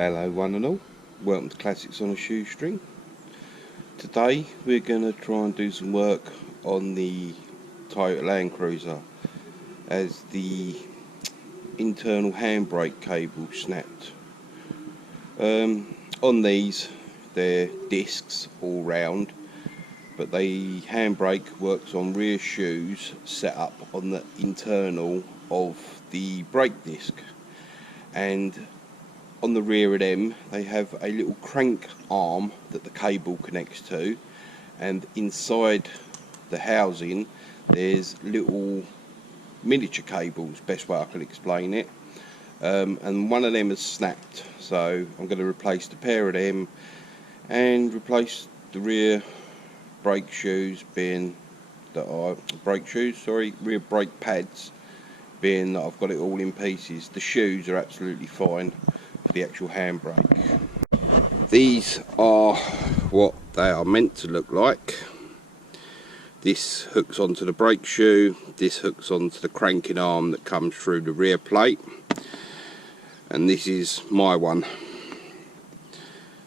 Hello one and all, welcome to Classics on a Shoestring. Today we're going to try and do some work on the Toyota Land Cruiser as the internal handbrake cable snapped. On these they're discs all round, but the handbrake works on rear shoes set up on the internal of the brake disc, and on the rear of them they have a little crank arm that the cable connects to, and inside the housing there's little miniature cables, best way I can explain it, and one of them has snapped, so I'm going to replace the pair of them and replace the rear brake shoes, being that rear brake pads, being that I've got it all in pieces. The shoes are absolutely fine for the actual handbrake. These are what they are meant to look like. This hooks onto the brake shoe, this hooks onto the cranking arm that comes through the rear plate, and this is my one.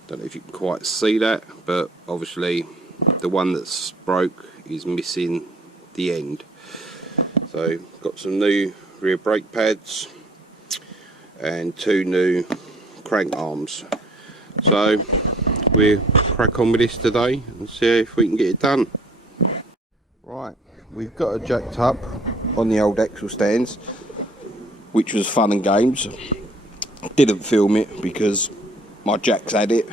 Don't know if you can quite see that, but obviously the one that's broke is missing the end. So got some new rear brake pads and two new crank arms. So we'll crack on with this today and see if we can get it done. Right, we've got it jacked up on the old axle stands, which was fun and games. Didn't film it because my jack's had it.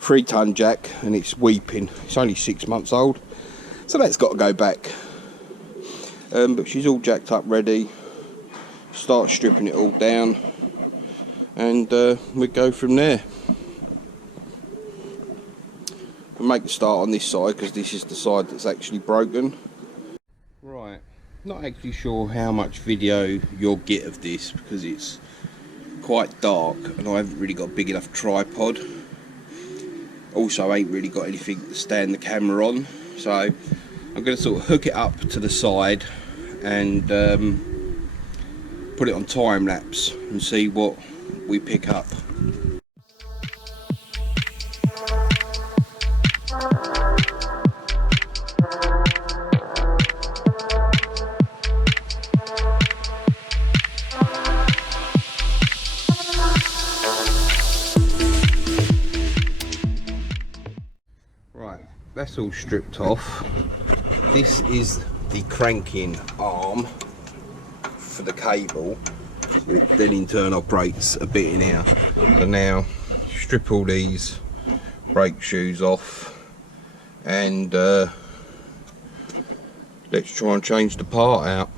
3-ton jack, and it's weeping. It's only 6 months old, so that's got to go back. But she's all jacked up ready. Start stripping it all down, and we go from there. We'll make a start on this side because this is the side that's actually broken. Right, not actually sure how much video you'll get of this because it's quite dark and I haven't really got a big enough tripod. Also, I ain't really got anything to stand the camera on, so I'm going to sort of hook it up to the side and put it on time lapse and see what we pick up. Right, that's all stripped off. This is the cranking arm for the cable, which then in turn operates a bit in here. So now strip all these brake shoes off and let's try and change the part out.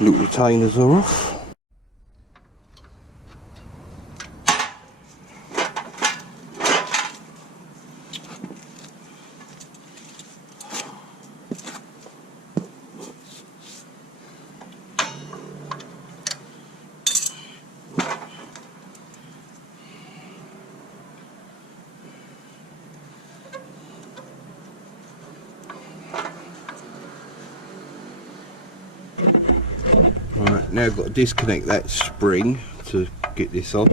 Little retainers are off. Right, now I've got to disconnect that spring to get this on.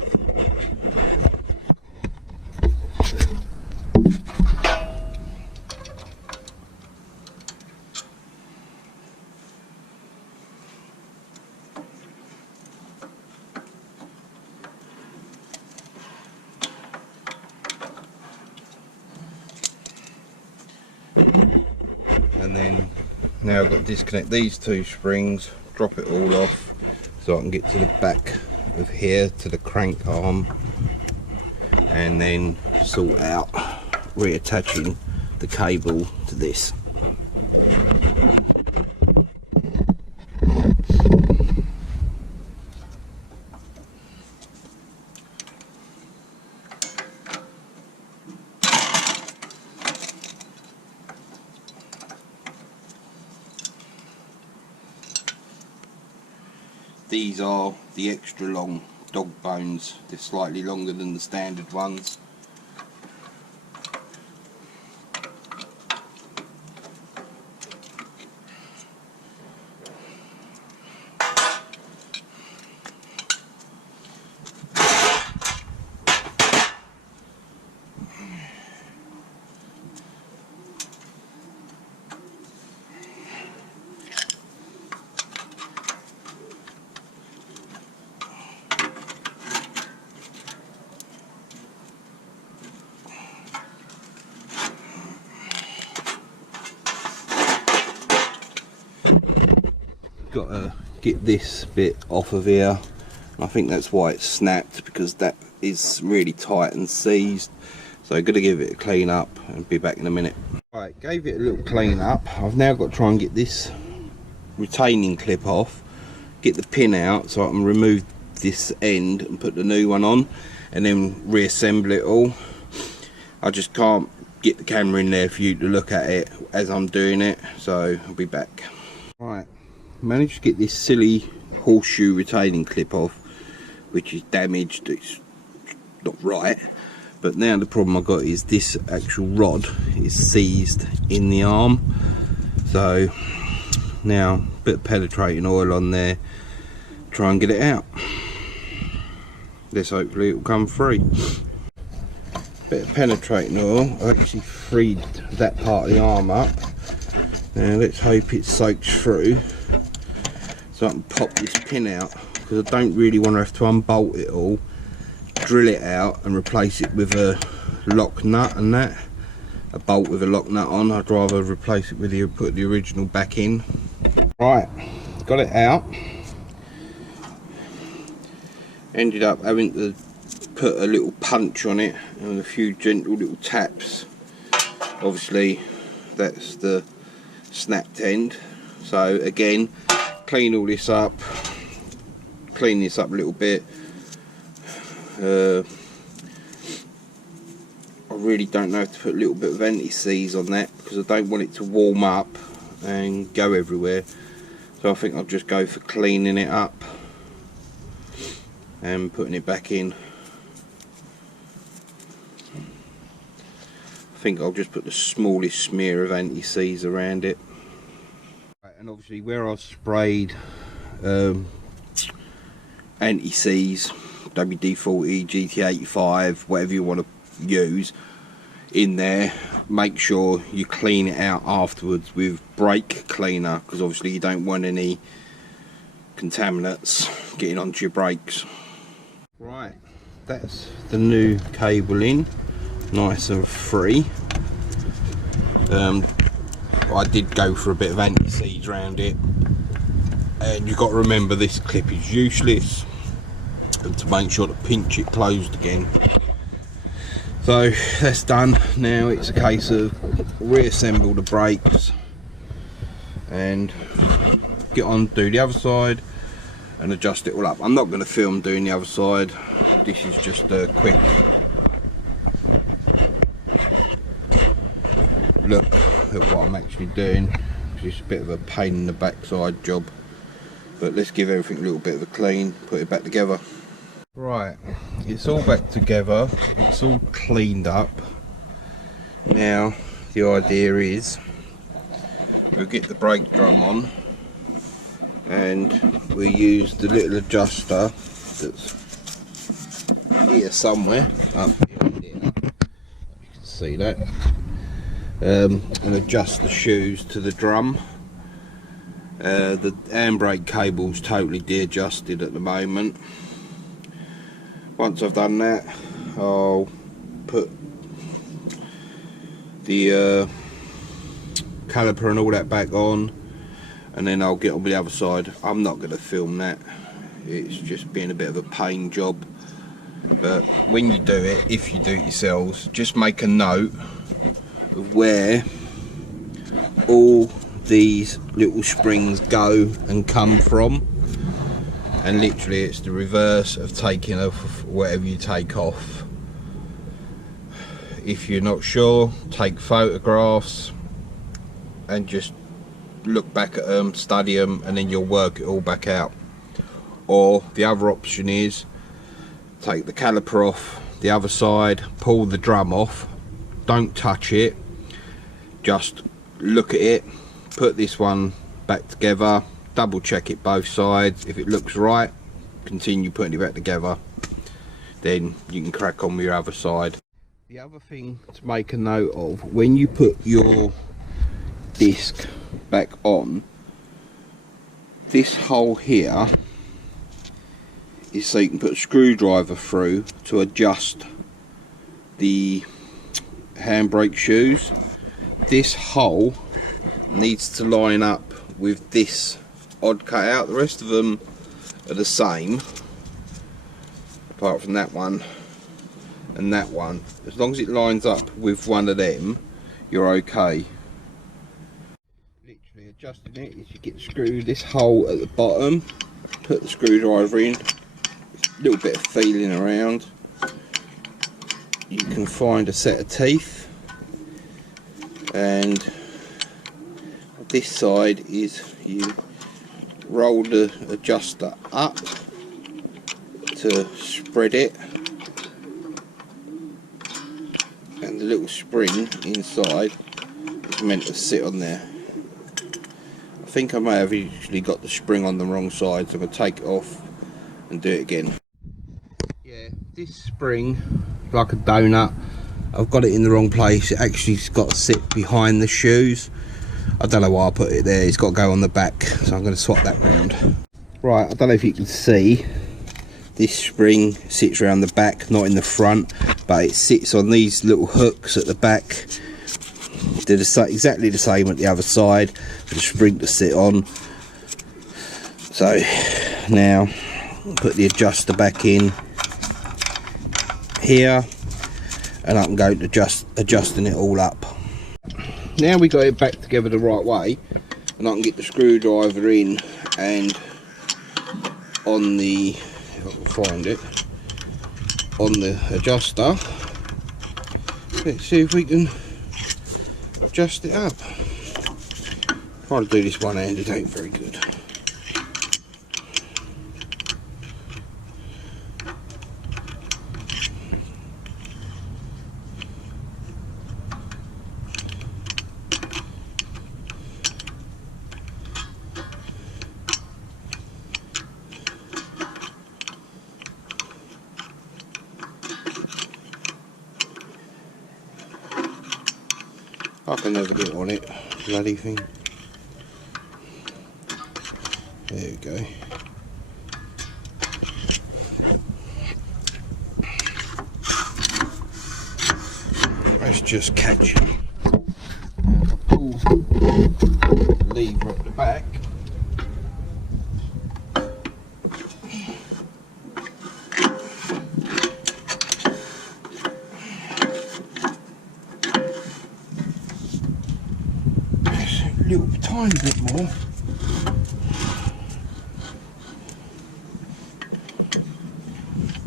Now I've got to disconnect these two springs, drop it all off so I can get to the back of here to the crank arm, and then sort out reattaching the cable to this. These are the extra long dog bones. They're slightly longer than the standard ones. Got to get this bit off of here. I think that's why it's snapped, because that is really tight and seized. So I'm going to give it a clean up and be back in a minute. Right, gave it a little clean up. I've now got to try and get this retaining clip off, get the pin out so I can remove this end and put the new one on, and then reassemble it all. I just can't get the camera in there for you to look at it as I'm doing it, so I'll be back. Right, managed to get this silly horseshoe retaining clip off, which is damaged. It's not right, but now the problem I've got is this actual rod is seized in the arm. So now a bit of penetrating oil on there, try and get it out. This hopefully it will come free. Bit of penetrating oil, I actually freed that part of the arm up. Now let's hope it soaks through so I can pop this pin out, because I don't really want to have to unbolt it all, drill it out and replace it with a lock nut and that. A bolt with a lock nut on. I'd rather replace it with put the original back in. Right, got it out. Ended up having to put a little punch on it and a few gentle little taps. Obviously that's the snapped end. So again, clean all this up, clean this up a little bit. I really don't know if to put a little bit of anti-seize on that, because I don't want it to warm up and go everywhere. So I think I'll just go for cleaning it up and putting it back in. I think I'll just put the smallest smear of anti-seize around it. And obviously where I've sprayed anti-seize, WD-40, GT85, whatever you want to use in there, make sure you clean it out afterwards with brake cleaner, because obviously you don't want any contaminants getting onto your brakes. Right, that's the new cable in, nice and free. I did go for a bit of anti-seize around it, and you've got to remember this clip is useless, and to make sure to pinch it closed again. So that's done. Now it's a case of reassemble the brakes and get on, do the other side and adjust it all up. I'm not going to film doing the other side. This is just a quick look at what I'm actually doing. It's a bit of a pain in the backside job, but let's give everything a little bit of a clean, put it back together. Right, it's all back together, it's all cleaned up. Now the idea is we'll get the brake drum on and we'll use the little adjuster that's here somewhere, up here, you can see that, and adjust the shoes to the drum. The handbrake cable's totally de-adjusted at the moment. Once I've done that, I'll put the caliper and all that back on, and then I'll get on the other side. I'm not going to film that, it's just being a bit of a pain job. But when you do it, if you do it yourselves, just make a note of where all these little springs go and come from, and literally it's the reverse of taking off whatever you take off. If you're not sure, take photographs and just look back at them, study them, and then you'll work it all back out. Or the other option is take the caliper off the other side, pull the drum off, don't touch it, just look at it, put this one back together, double check it both sides. If it looks right, continue putting it back together, then you can crack on with your other side. The other thing to make a note of, when you put your disc back on, this hole here is so you can put a screwdriver through to adjust the handbrake shoes. This hole needs to line up with this odd cutout. The rest of them are the same, apart from that one and that one. As long as it lines up with one of them, you're okay. Literally adjusting it is you get the screw, this hole at the bottom, put the screwdriver in, a little bit of feeling around, you can find a set of teeth, and this side is you roll the adjuster up to spread it, and the little spring inside is meant to sit on there. I think I may have usually got the spring on the wrong side, so I'm going to take it off and do it again. Yeah, this spring, like a donut, I've got it in the wrong place. It actually's got to sit behind the shoes. I don't know why I put it there, it's got to go on the back, so I'm going to swap that round. Right, I don't know if you can see, this spring sits around the back, not in the front, but it sits on these little hooks at the back. They're exactly the same at the other side for the spring to sit on. So now put the adjuster back in here, and I can go to adjusting it all up. Now we got it back together the right way, and I can get the screwdriver in and on the, if I can find it, on the adjuster. Let's see if we can adjust it up. Trying to do this one-handed ain't very good. I can never get on it, bloody thing. There we go. Let's just catch it. Now if I pull the lever at the back, a little tiny bit more.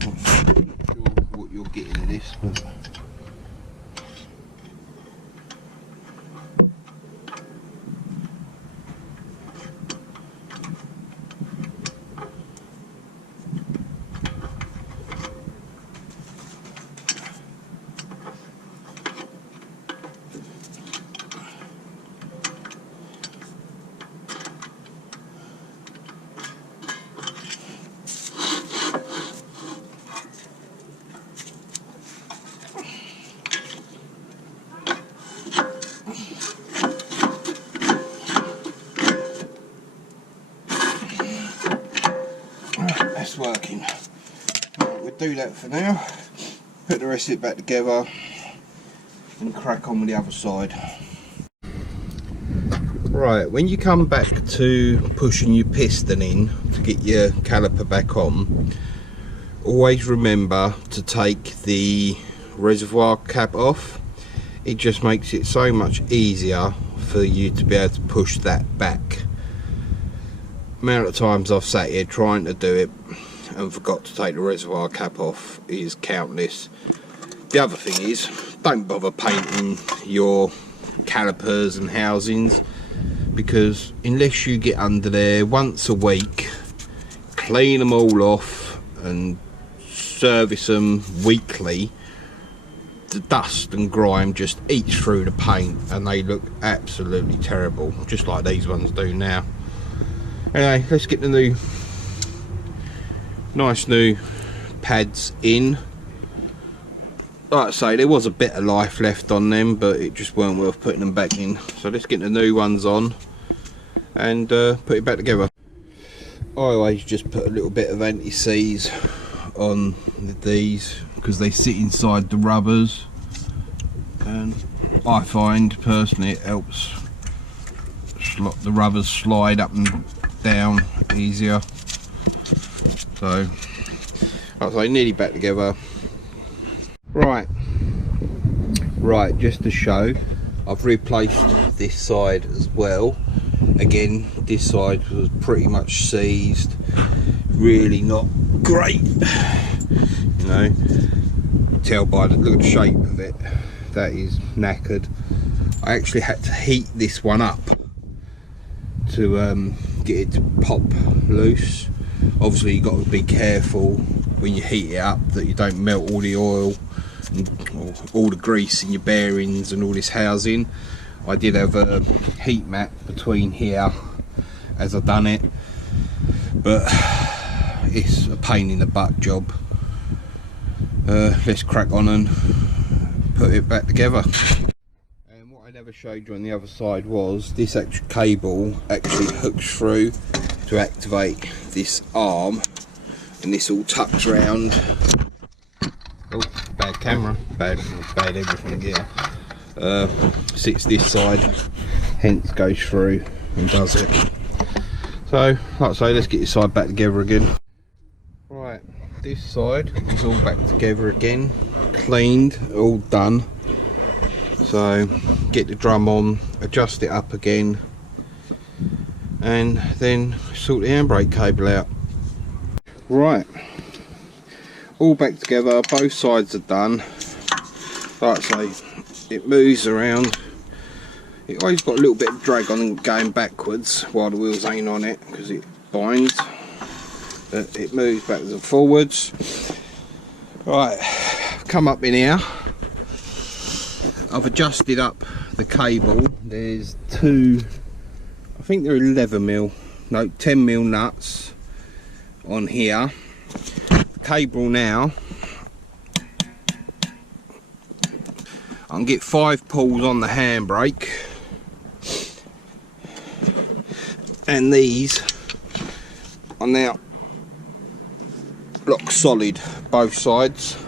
Not sure what you're getting in this, but that's working. Right, we'll do that for now. Put the rest of it back together and crack on with the other side. Right, when you come back to pushing your piston in to get your caliper back on, always remember to take the reservoir cap off. It just makes it so much easier for you to be able to push that back. The amount of times I've sat here trying to do it and forgot to take the reservoir cap off is countless. The other thing is, don't bother painting your calipers and housings, because unless you get under there once a week, clean them all off and service them weekly, the dust and grime just eats through the paint and they look absolutely terrible, just like these ones do now. Anyway, let's get the nice new pads in. Like I say, there was a bit of life left on them, but it just weren't worth putting them back in. So let's get the new ones on and put it back together. I always just put a little bit of anti-seize on these because they sit inside the rubbers, and I find personally it helps the rubbers slide up and down easier. So like I say, nearly back together. Right, just to show, I've replaced this side as well. Again, this side was pretty much seized, really not great, you know. Tell by the look at the shape of it, that is knackered. I actually had to heat this one up to get it to pop loose. Obviously you've got to be careful when you heat it up that you don't melt all the oil and all the grease in your bearings and all this housing. I did have a heat mat between here as I done it, but it's a pain in the butt job. Let's crack on and put it back together. And what I never showed you on the other side was this extra cable actually hooks through to activate this arm, and this all tucks round. Oh, bad camera, bad everything here. Sits this side, hence goes through and does it. So like I say, let's get this side back together again. Right, this side is all back together again, cleaned, all done. So get the drum on, adjust it up again, and then sort the handbrake cable out. Right, all back together, both sides are done. Like I say, it moves around. It always got a little bit of drag on going backwards while the wheels ain't on it because it binds, but it moves backwards and forwards. Right, come up in here. I've adjusted up the cable. There's two, I think they're 11mm, no 10mm nuts on here. The cable now, I can get 5 pulls on the handbrake, and these are now lock solid both sides,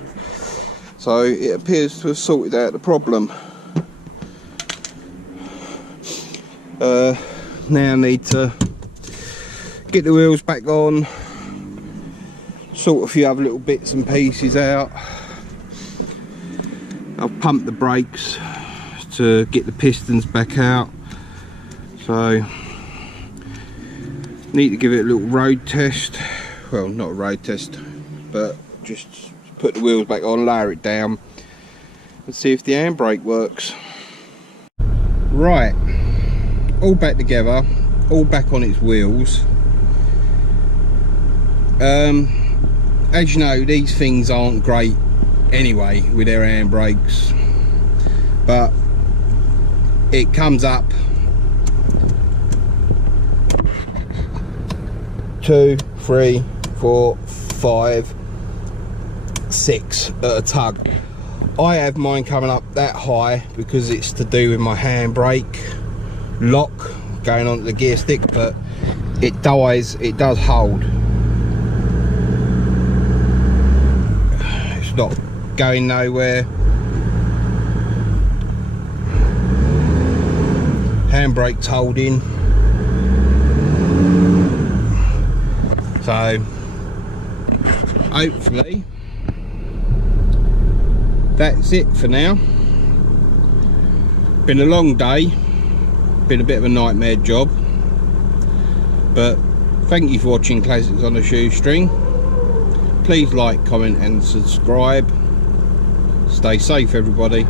so it appears to have sorted out the problem. Now I need to get the wheels back on, sort a few other little bits and pieces out. I've pumped the brakes to get the pistons back out, so need to give it a little road test. Well, not a road test, but just put the wheels back on, lower it down and see if the handbrake works. Right, all back together, all back on its wheels. As you know, these things aren't great anyway with their handbrakes, but it comes up 2, 3, 4, 5, 6 at a tug. I have mine coming up that high because it's to do with my handbrake lock going onto the gear stick, but it does hold. It's not going nowhere. handbrake's holding. So hopefully that's it for now. Been a long day, been a bit of a nightmare job, but thank you for watching Classics on a Shoestring. Please like, comment and subscribe. Stay safe everybody.